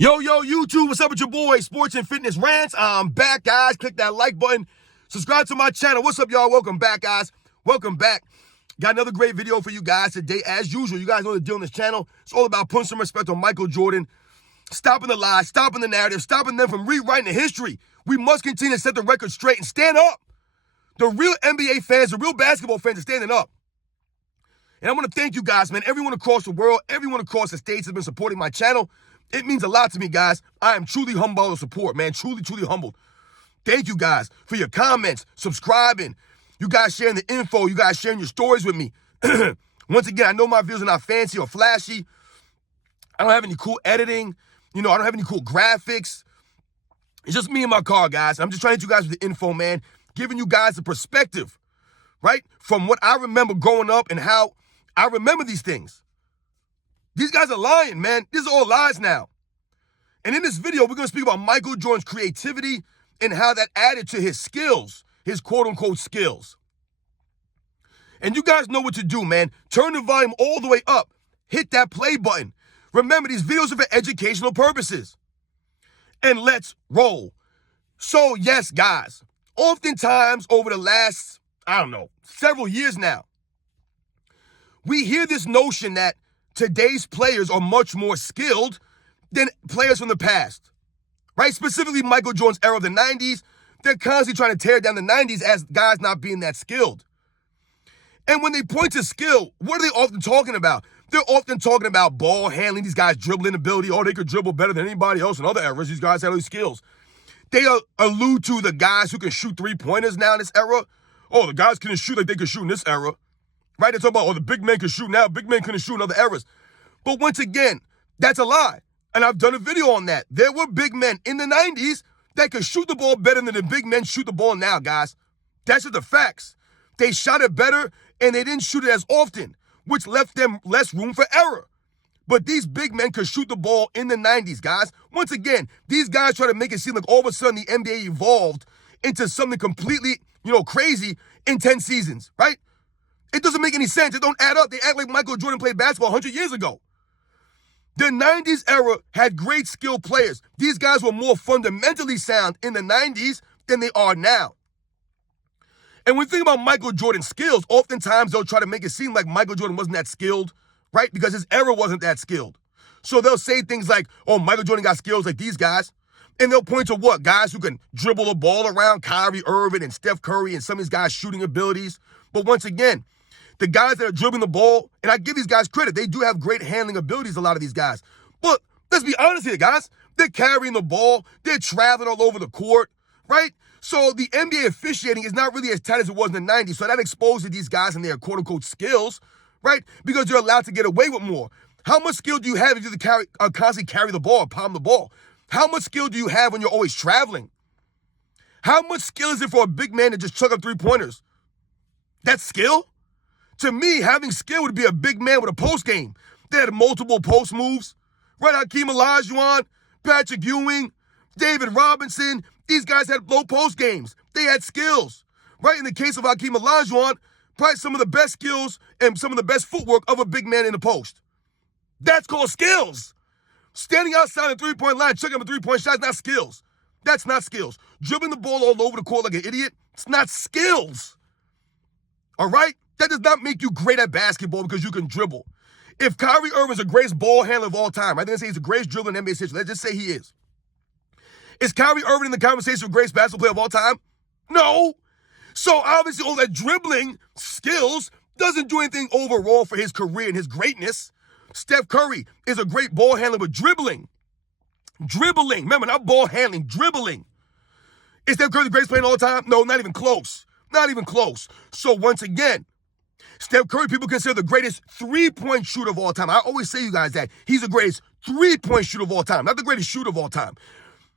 Yo, YouTube, what's up with your boy, Sports and Fitness Rants? I'm back, guys. Click that like button. Subscribe to my channel. What's up, y'all? Welcome back, guys. Welcome back. Got another great video for you guys today. As usual, you guys know the deal on this channel. It's all about putting some respect on Michael Jordan, stopping the lies, stopping the narrative, stopping them from rewriting the history. We must continue to set the record straight and stand up. The real NBA fans, the real basketball fans are standing up. And I want to thank you guys, man. Everyone across the world, everyone across the states has been supporting my channel. It means a lot to me, guys. I am truly humbled by the support, man. Truly humbled. Thank you guys for your comments, subscribing, you guys sharing the info, you guys sharing your stories with me. Once again, I know my videos are not fancy or flashy. I don't have any cool editing. I don't have any cool graphics. It's just me and my car, guys. I'm just trying to hit you guys with the info, man. Giving you guys the perspective, right? From what I remember growing up and how I remember these things. These guys are lying, man. These are all lies now. And in this video, we're going to speak about Michael Jordan's creativity and how that added to his skills, his quote-unquote skills. And you guys know what to do, man. Turn the volume all the way up. Hit that play button. Remember, these videos are for educational purposes. And let's roll. So, yes, guys, oftentimes over the last, several years now, we hear this notion that today's players are much more skilled than players from the past, right? Specifically, Michael Jordan's era of the 90s. They're constantly trying to tear down the 90s as guys not being that skilled. And when they point to skill, what are they often talking about? They're often talking about ball handling, these guys dribbling ability. Oh, they could dribble better than anybody else in other eras. These guys have these skills. They allude to the guys who can shoot three-pointers now in this era. Oh, the guys couldn't shoot like they could shoot in this era. Right? They talk about, the big men can shoot now. Big men couldn't shoot in other eras. But once again, that's a lie. And I've done a video on that. There were big men in the 90s that could shoot the ball better than the big men shoot the ball now, guys. That's just the facts. They shot it better, and they didn't shoot it as often, which left them less room for error. But these big men could shoot the ball in the 90s, guys. Once again, these guys try to make it seem like all of a sudden the NBA evolved into something completely, crazy in 10 seasons, right? It doesn't make any sense. It don't add up. They act like Michael Jordan played basketball 100 years ago. The 90s era had great skilled players. These guys were more fundamentally sound in the 90s than they are now. And when we think about Michael Jordan's skills, oftentimes they'll try to make it seem like Michael Jordan wasn't that skilled, right? Because his era wasn't that skilled. So they'll say things like, oh, Michael Jordan got skills like these guys. And they'll point to what? Guys who can dribble the ball around, Kyrie Irving and Steph Curry and some of these guys' shooting abilities. But once again, the guys that are dribbling the ball, and I give these guys credit, they do have great handling abilities, a lot of these guys. But let's be honest here, guys. They're carrying the ball. They're traveling all over the court, right? So the NBA officiating is not really as tight as it was in the 90s. So that exposes these guys and their quote-unquote skills, right? Because they're allowed to get away with more. How much skill do you have if you constantly carry the ball or palm the ball? How much skill do you have when you're always traveling? How much skill is it for a big man to just chuck up three-pointers? That's skill? To me, having skill would be a big man with a post game. They had multiple post moves, right? Hakeem Olajuwon, Patrick Ewing, David Robinson. These guys had low post games. They had skills, right? In the case of Hakeem Olajuwon, probably some of the best skills and some of the best footwork of a big man in the post. That's called skills. Standing outside the three-point line, chucking up a three-point shot is not skills. That's not skills. Dribbling the ball all over the court like an idiot, it's not skills. All right? That does not make you great at basketball because you can dribble. If Kyrie Irving is the greatest ball handler of all time, I didn't say he's the greatest dribbler in NBA history. Let's just say he is. Is Kyrie Irving in the conversation for greatest basketball player of all time? No. So obviously all that dribbling skills doesn't do anything overall for his career and his greatness. Steph Curry is a great ball handler, but dribbling. Remember, not ball handling, dribbling. Is Steph Curry the greatest player of all time? No, not even close. Not even close. So once again, Steph Curry, people consider the greatest three-point shooter of all time. I always say to you guys that he's the greatest three-point shooter of all time, not the greatest shooter of all time.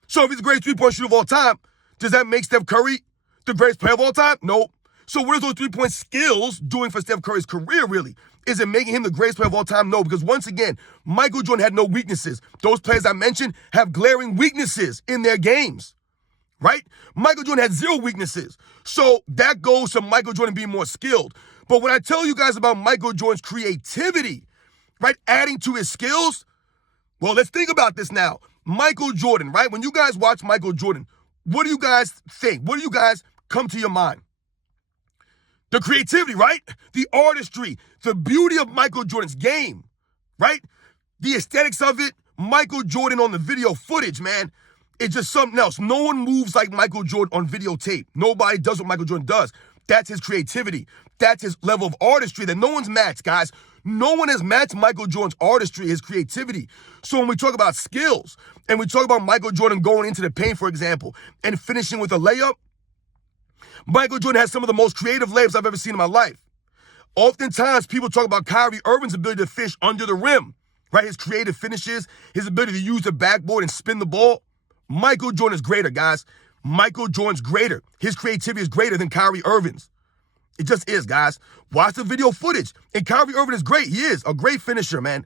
So if he's the greatest three-point shooter of all time, does that make Steph Curry the greatest player of all time? No. So what are those three-point skills doing for Steph Curry's career, really? Is it making him the greatest player of all time? No, because once again, Michael Jordan had no weaknesses. Those players I mentioned have glaring weaknesses in their games, right? Michael Jordan had zero weaknesses. So that goes to Michael Jordan being more skilled. But when I tell you guys about Michael Jordan's creativity, right, adding to his skills, Well, let's think about this now. Michael Jordan, right? When you guys watch Michael Jordan, what do you guys think? What do you guys come to your mind? The creativity, right? The artistry, the beauty of Michael Jordan's game, right? The aesthetics of it, Michael Jordan on the video footage, man. It's just something else. No one moves like Michael Jordan on videotape. Nobody does what Michael Jordan does. That's his creativity. That's his level of artistry that no one's matched, guys. No one has matched Michael Jordan's artistry, his creativity. So when we talk about skills and we talk about Michael Jordan going into the paint, for example, and finishing with a layup, Michael Jordan has some of the most creative layups I've ever seen in my life. Oftentimes, people talk about Kyrie Irving's ability to finish under the rim, right? His creative finishes, his ability to use the backboard and spin the ball. Michael Jordan is greater, guys. Michael Jordan's greater. His creativity is greater than Kyrie Irving's. It just is, guys. Watch the video footage. And Kyrie Irving is great. He is a great finisher, man.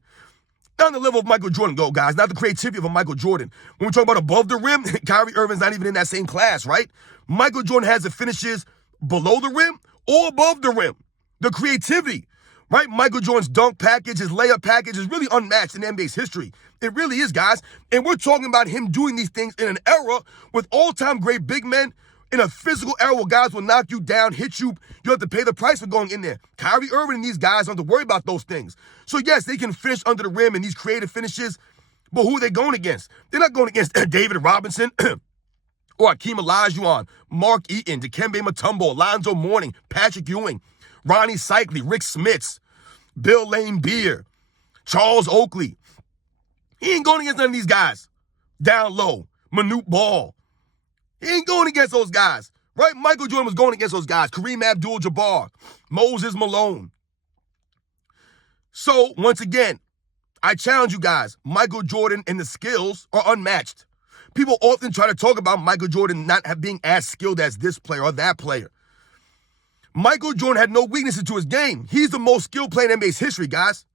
Not on the level of Michael Jordan, though, guys. Not the creativity of a Michael Jordan. When we talk about above the rim, Kyrie Irving's not even in that same class, right? Michael Jordan has the finishes below the rim or above the rim. The creativity, right? Michael Jordan's dunk package, his layup package is really unmatched in NBA's history. It really is, guys. And we're talking about him doing these things in an era with all-time great big men, in a physical era where guys will knock you down, hit you. You have to pay the price for going in there. Kyrie Irving and these guys don't have to worry about those things. So, yes, they can finish under the rim in these creative finishes, but who are they going against? They're not going against David Robinson or Hakeem Olajuwon, Mark Eaton, Dikembe Mutombo, Alonzo Mourning, Patrick Ewing, Ronnie Cycli, Rick Smits, Bill Laimbeer, Charles Oakley. He ain't going against none of these guys. Down low, Manute Ball. He ain't going against those guys, right? Michael Jordan was going against those guys. Kareem Abdul-Jabbar, Moses Malone. So, once again, I challenge you guys. Michael Jordan and the skills are unmatched. People often try to talk about Michael Jordan not being as skilled as this player or that player. Michael Jordan had no weaknesses to his game. He's the most skilled player in NBA's history, guys,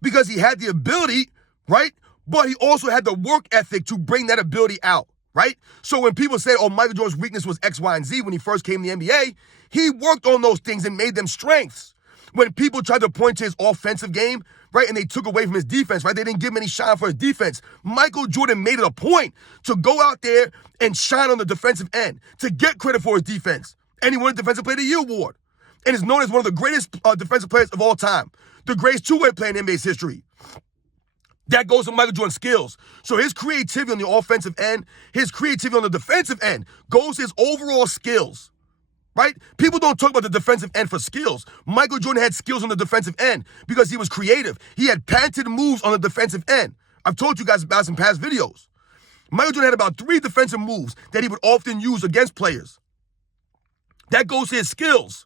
because he had the ability, right? But he also had the work ethic to bring that ability out. Right? So when people say, oh, Michael Jordan's weakness was X, Y, and Z when he first came to the NBA, he worked on those things and made them strengths. When people tried to point to his offensive game, right, and they took away from his defense, right, they didn't give him any shine for his defense. Michael Jordan made it a point to go out there and shine on the defensive end, to get credit for his defense. And he won a Defensive Player of the Year award. And is known as one of the greatest defensive players of all time. The greatest two-way player in NBA's history. That goes to Michael Jordan's skills. So his creativity on the offensive end, his creativity on the defensive end goes to his overall skills, right? People don't talk about the defensive end for skills. Michael Jordan had skills on the defensive end because he was creative. He had patented moves on the defensive end. I've told you guys about some past videos. Michael Jordan had about 3 defensive moves that he would often use against players. That goes to his skills,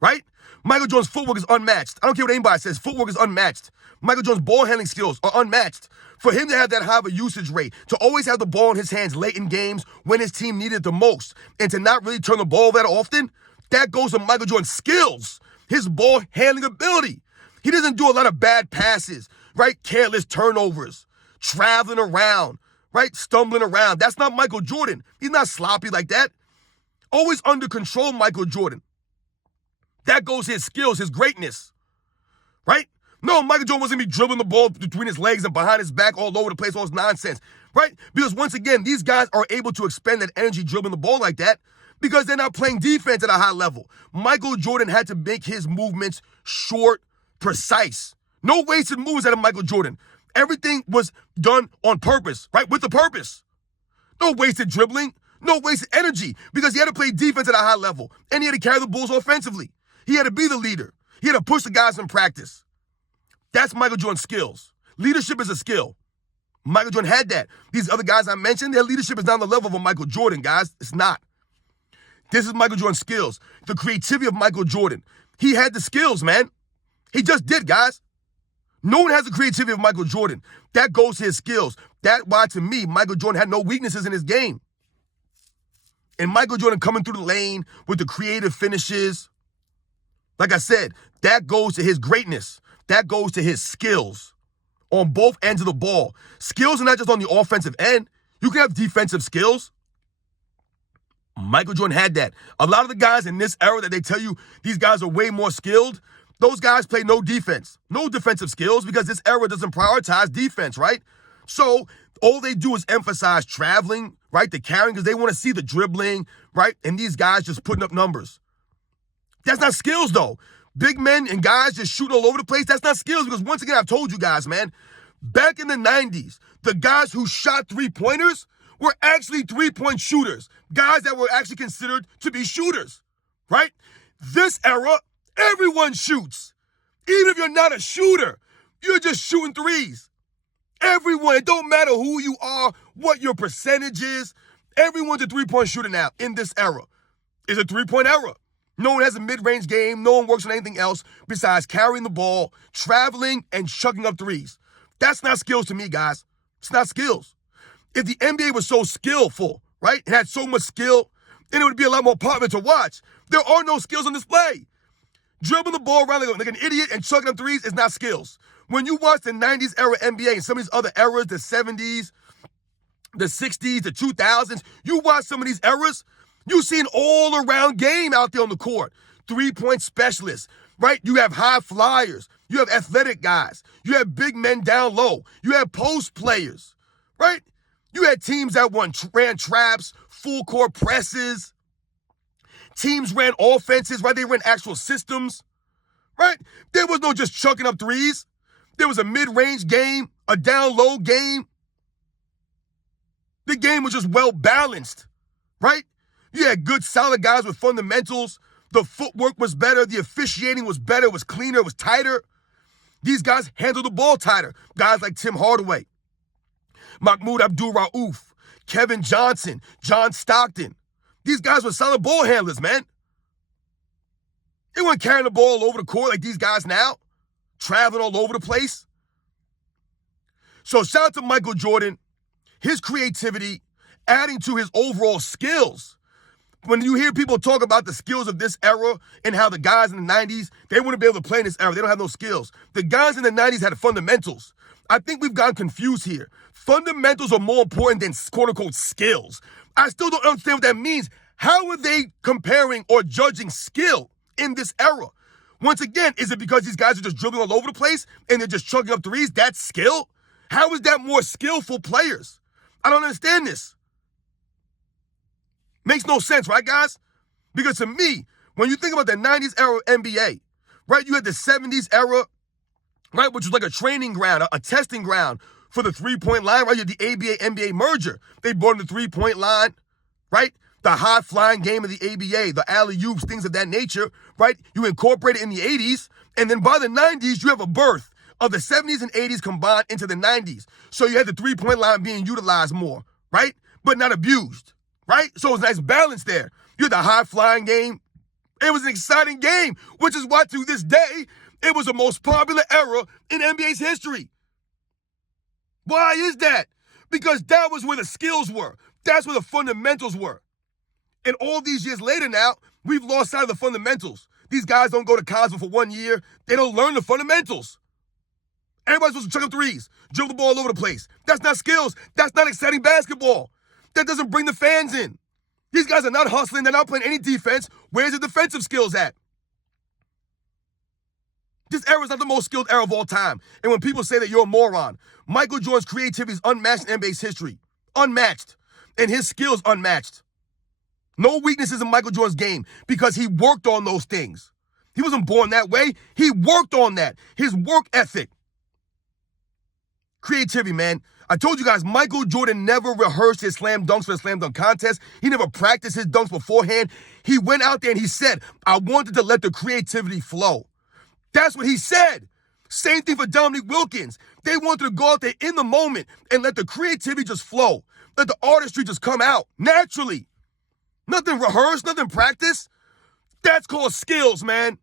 right? Michael Jordan's footwork is unmatched. I don't care what anybody says. Footwork is unmatched. Michael Jordan's ball handling skills are unmatched. For him to have that high of a usage rate, to always have the ball in his hands late in games when his team needed it the most, and to not really turn the ball that often, that goes to Michael Jordan's skills, his ball handling ability. He doesn't do a lot of bad passes, right? Careless turnovers, traveling around, right? Stumbling around. That's not Michael Jordan. He's not sloppy like that. Always under control, Michael Jordan. That goes to his skills, his greatness, right? No, Michael Jordan wasn't going to be dribbling the ball between his legs and behind his back all over the place, all this nonsense, right? Because once again, these guys are able to expend that energy dribbling the ball like that because they're not playing defense at a high level. Michael Jordan had to make his movements short, precise. No wasted moves out of Michael Jordan. Everything was done on purpose, right? With a purpose. No wasted dribbling, no wasted energy because he had to play defense at a high level and he had to carry the Bulls offensively. He had to be the leader. He had to push the guys in practice. That's Michael Jordan's skills. Leadership is a skill. Michael Jordan had that. These other guys I mentioned, their leadership is not on the level of a Michael Jordan, guys. It's not. This is Michael Jordan's skills. The creativity of Michael Jordan. He had the skills, man. He just did, guys. No one has the creativity of Michael Jordan. That goes to his skills. That's why, to me, Michael Jordan had no weaknesses in his game. And Michael Jordan coming through the lane with the creative finishes, like I said, that goes to his greatness. That goes to his skills on both ends of the ball. Skills are not just on the offensive end. You can have defensive skills. Michael Jordan had that. A lot of the guys in this era that they tell you these guys are way more skilled, those guys play no defense, no defensive skills because this era doesn't prioritize defense, right? So all they do is emphasize traveling, right? The carrying, because they want to see the dribbling, right? And these guys just putting up numbers. That's not skills, though. Big men and guys just shooting all over the place, that's not skills, because once again, I've told you guys, man, back in the 90s, the guys who shot three-pointers were actually three-point shooters, guys that were actually considered to be shooters, right? This era, everyone shoots. Even if you're not a shooter, you're just shooting threes. Everyone, it don't matter who you are, what your percentage is, everyone's a three-point shooter now in this era. It's a three-point era. No one has a mid-range game. No one works on anything else besides carrying the ball, traveling, and chucking up threes. That's not skills to me, guys. It's not skills. If the NBA was so skillful, right, and had so much skill, then it would be a lot more popular to watch. There are no skills on display. Dribbling the ball around like an idiot and chucking up threes is not skills. When you watch the 90s era NBA and some of these other eras, the 70s, the 60s, the 2000s, you watch some of these eras, you see an all-around game out there on the court. Three-point specialists, right? You have high flyers. You have athletic guys. You have big men down low. You have post players, right? You had teams that ran traps, full-court presses. Teams ran offenses, right? They ran actual systems, right? There was no just chucking up threes. There was a mid-range game, a down-low game. The game was just well-balanced, right? You had good, solid guys with fundamentals. The footwork was better. The officiating was better. It was cleaner. It was tighter. These guys handled the ball tighter. Guys like Tim Hardaway, Mahmoud Abdul-Rauf, Kevin Johnson, John Stockton. These guys were solid ball handlers, man. They weren't carrying the ball all over the court like these guys now, traveling all over the place. So shout out to Michael Jordan, his creativity, adding to his overall skills. When you hear people talk about the skills of this era and how the guys in the 90s, they wouldn't be able to play in this era. They don't have no skills. The guys in the 90s had fundamentals. I think we've gotten confused here. Fundamentals are more important than quote-unquote skills. I still don't understand what that means. How are they comparing or judging skill in this era? Once again, is it because these guys are just dribbling all over the place and they're just chugging up threes? That's skill? How is that more skillful players? I don't understand this. Makes no sense, right, guys? Because to me, when you think about the 90s era NBA, right, you had the 70s era, right, which was like a training ground, a testing ground for the three-point line, right? You had the ABA-NBA merger. They brought in the three-point line, right? The high-flying game of the ABA, the alley-oops, things of that nature, right? You incorporate it in the 80s, and then by the 90s, you have a birth of the 70s and 80s combined into the 90s. So you had the three-point line being utilized more, right? But not abused. Right? So it was a nice balance there. You had the high-flying game. It was an exciting game, which is why to this day, it was the most popular era in NBA's history. Why is that? Because that was where the skills were. That's where the fundamentals were. And all these years later now, we've lost sight of the fundamentals. These guys don't go to college for 1 year. They don't learn the fundamentals. Everybody's supposed to chuck up threes, dribble the ball all over the place. That's not skills. That's not exciting basketball. That doesn't bring the fans in. These guys are not hustling. They're not playing any defense. Where's the defensive skills at? This era is not the most skilled era of all time. And when people say that you're a moron, Michael Jordan's creativity is unmatched in NBA's history. Unmatched. And his skills unmatched. No weaknesses in Michael Jordan's game because he worked on those things. He wasn't born that way. He worked on that. His work ethic. Creativity, man. I told you guys, Michael Jordan never rehearsed his slam dunks for the slam dunk contest. He never practiced his dunks beforehand. He went out there and he said, I wanted to let the creativity flow. That's what he said. Same thing for Dominique Wilkins. They wanted to go out there in the moment and let the creativity just flow. Let the artistry just come out naturally. Nothing rehearsed, nothing practiced. That's called skills, man.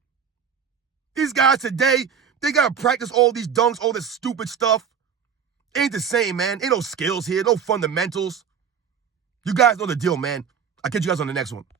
These guys today, they got to practice all these dunks, all this stupid stuff. Ain't the same, man. Ain't no skills here, no fundamentals. You guys know the deal, man. I'll catch you guys on the next one.